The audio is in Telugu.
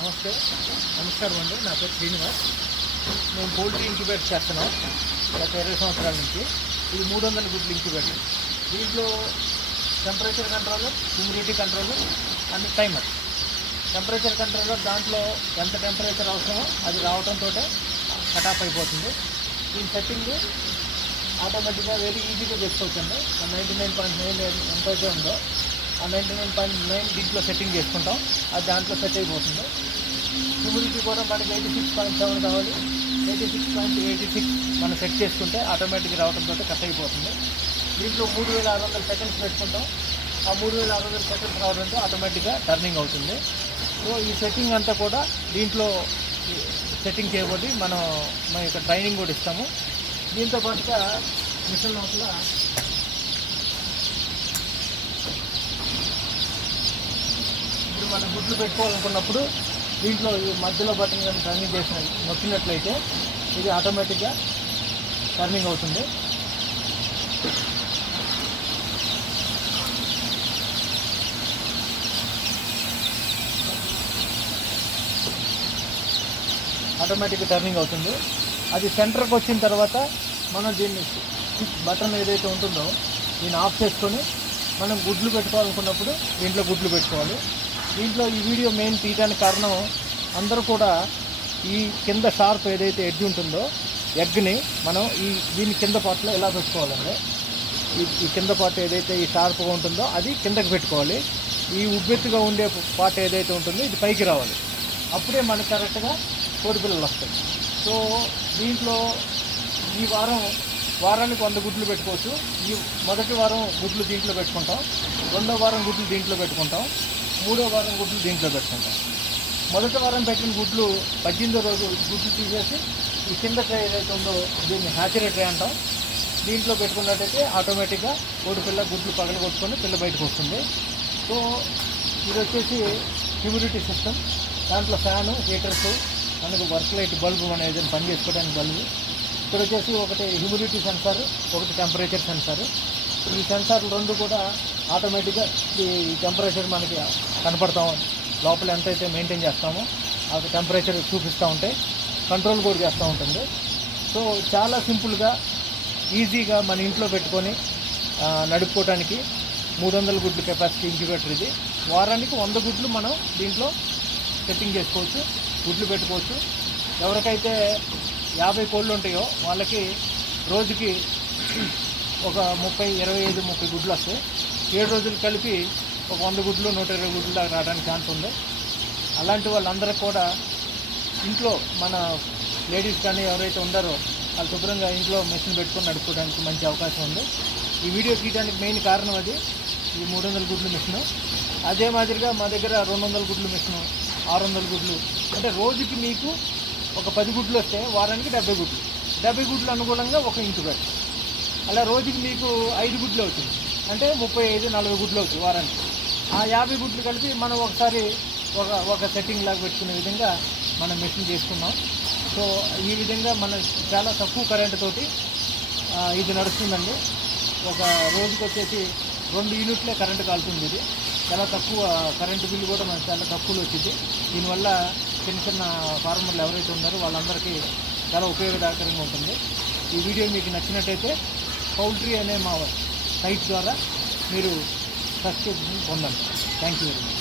నమస్కారం అండి. నా పేరు శ్రీనివాస్. మేము పోల్ట్రీ ఇంక్యుబేట్ చేస్తున్నాం గత 20 సంవత్సరాల నుంచి. ఇది 300 గుడ్లు ఇంక్యుబేటర్. దీంట్లో temperature controller, humidity controller and timer. Temperature controller దాంట్లో ఎంత టెంపరేచర్ అవసరమో అది రావడంతో కటాఫ్ అయిపోతుంది. దీని సెట్టింగ్ ఆటోమేటిక్గా వెరీ ఈజీగా చేసుకోవచ్చండి. 99.9 ఎంతైతే ఉందో ఆ 99.9 దీంట్లో సెట్టింగ్ చేసుకుంటాం, అది దాంట్లో సెట్ అయిపోతుంది. హ్యూమిడిటీ కూడా మనకి 86.7 కావాలి. 86.86 మనం సెట్ చేసుకుంటే ఆటోమేటిక్గా రావడంతో కట్ అయిపోతుంది. దీంట్లో 3600 సెకండ్స్ పెట్టుకుంటాం. ఆ 3600 సెకండ్స్ రావడంతో ఆటోమేటిక్గా టర్నింగ్ అవుతుంది. సో ఈ సెట్టింగ్ అంతా కూడా దీంట్లో సెట్టింగ్ చేయబోతే మన యొక్క ట్రైనింగ్ కూడా ఇస్తాము. దీంతో పాటుగా మిషన్ లోపల ఇప్పుడు మనం గుడ్లు పెట్టుకోవాలనుకున్నప్పుడు దీంట్లో ఈ మధ్యలో బటన్ కానీ టర్నింగ్ చేసిన నొక్కినట్లయితే ఇది ఆటోమేటిక్గా టర్నింగ్ అవుతుంది. ఆటోమేటిక్గా టర్నింగ్ అవుతుంది. అది సెంటర్కి వచ్చిన తర్వాత మనం దీన్ని బటన్ ఏదైతే ఉంటుందో దీన్ని ఆఫ్ చేసుకొని మనం గుడ్లు పెట్టుకోవాలనుకున్నప్పుడు దీంట్లో గుడ్లు పెట్టుకోవాలి. దీంట్లో ఈ వీడియో మెయిన్ తీయడానికి కారణం అందరూ కూడా ఈ కింద షార్ప్ ఏదైతే ఎడ్జ్ ఉంటుందో ఎగ్ని మనం దీని కింద పార్ట్లో ఎలా పెట్టుకోవాలంటే ఈ కింద పార్ట్ ఏదైతే ఈ షార్ప్గా ఉంటుందో అది కిందకి పెట్టుకోవాలి. ఈ ఉబ్బెత్తుగా ఉండే పార్ట్ ఏదైతే ఉంటుందో ఇది పైకి రావాలి. అప్పుడే మనకు కరెక్ట్గా కోడిపిల్లలు వస్తాయి. సో దీంట్లో ఈ వారానికి 100 గుడ్లు పెట్టుకోవచ్చు. ఈ మొదటి వారం గుడ్లు దీంట్లో పెట్టుకుంటాం, రెండో వారం గుడ్లు దీంట్లో పెట్టుకుంటాం, మూడో వారం గుడ్లు దీంట్లో పెట్టుకుంటాం. మొదటి వారం పెట్టిన గుడ్లు 18వ రోజు గుడ్లు తీసేసి ఈ కింద ట్రే ఏదైతే ఉందో దీన్ని హ్యాచరీ ట్రే అంటాం. దీంట్లో పెట్టుకున్నట్టయితే ఆటోమేటిక్గా కోడిపిల్ల గుడ్లు పగలగొట్టుకొని పిల్ల బయటకు వస్తుంది. సో ఇది వచ్చేసి హ్యూమిడిటీ సిస్టమ్. దాంట్లో ఫ్యాను, హీటర్స్, మనకు వర్క్ లైట్ బల్బు అనేది పని చేసుకోవడానికి బల్బు. ఇక్కడ వచ్చేసి ఒకటి హ్యూమిడిటీ సెన్సార్, ఒకటి టెంపరేచర్ సెన్సార్. ఈ సెన్సార్లు రెండు కూడా ఆటోమేటిక్గా ఈ టెంపరేచర్ మనకి కనపడతాం. లోపల ఎంతైతే మెయింటైన్ చేస్తామో ఆ టెంపరేచర్ చూపిస్తూ ఉంటే కంట్రోల్ కూడా చేస్తూ ఉంటుంది. సో చాలా సింపుల్గా ఈజీగా మన ఇంట్లో పెట్టుకొని నడుపుకోవడానికి 300 గుడ్లు కెపాసిటీ ఇంక్యుబేటర్ ఇది. వారానికి 100 గుడ్లు మనం దీంట్లో సెట్టింగ్ చేసుకోవచ్చు, గుడ్లు పెట్టుకోవచ్చు. ఎవరికైతే 50 కోళ్ళు ఉంటాయో వాళ్ళకి రోజుకి ఒక 30 గుడ్లు వస్తాయి. 7 రోజులు కలిపి ఒక 100 గుడ్లు 120 గుడ్లు దాకా రావడానికి ఛాన్స్ ఉంది. అలాంటి వాళ్ళందరికీ కూడా ఇంట్లో మన లేడీస్ కానీ ఎవరైతే ఉన్నారో వాళ్ళు శుభ్రంగా ఇంట్లో మెషిన్ పెట్టుకొని నడుపుకోవడానికి మంచి అవకాశం ఉంది. ఈ వీడియో తీయడానికి మెయిన్ కారణం అది ఈ 300 గుడ్లు మిషను. అదే మాదిరిగా మా దగ్గర 200 గుడ్లు మిషను, 600 గుడ్లు. అంటే రోజుకి మీకు ఒక 10 గుడ్లు వస్తే వారానికి 70 గుడ్లు. 70 గుడ్లు అనుగుణంగా ఒక ఇంక్యుబేటర్. అలా రోజుకి మీకు 5 గుడ్లు అవుతుంది, అంటే 35-40 గుడ్లు అవుతుంది వారానికి. ఆ 50 గుడ్లు కలిపి మనం ఒకసారి ఒక సెట్టింగ్ లాగా పెట్టుకునే విధంగా మనం మెషిన్ చేసుకున్నాం. సో ఈ విధంగా మనం చాలా తక్కువ కరెంటు తోటి ఇది నడుస్తుందండి. ఒక రోజుకి వచ్చేసి 2 యూనిట్లే కరెంటు కాలుతుంది. ఇది చాలా తక్కువ కరెంటు బిల్లు కూడా మనకు చాలా తక్కువలో వచ్చింది. దీనివల్ల చిన్న ఫార్మర్లు ఎవరైతే ఉన్నారో వాళ్ళందరికీ చాలా ఉపయోగదాయకంగా ఉంటుంది. ఈ వీడియో మీకు నచ్చినట్టయితే పౌల్ట్రీ అనే మా సైట్ ద్వారా మీరు సబ్స్క్రిప్షన్ పొందండి. Thank you very much.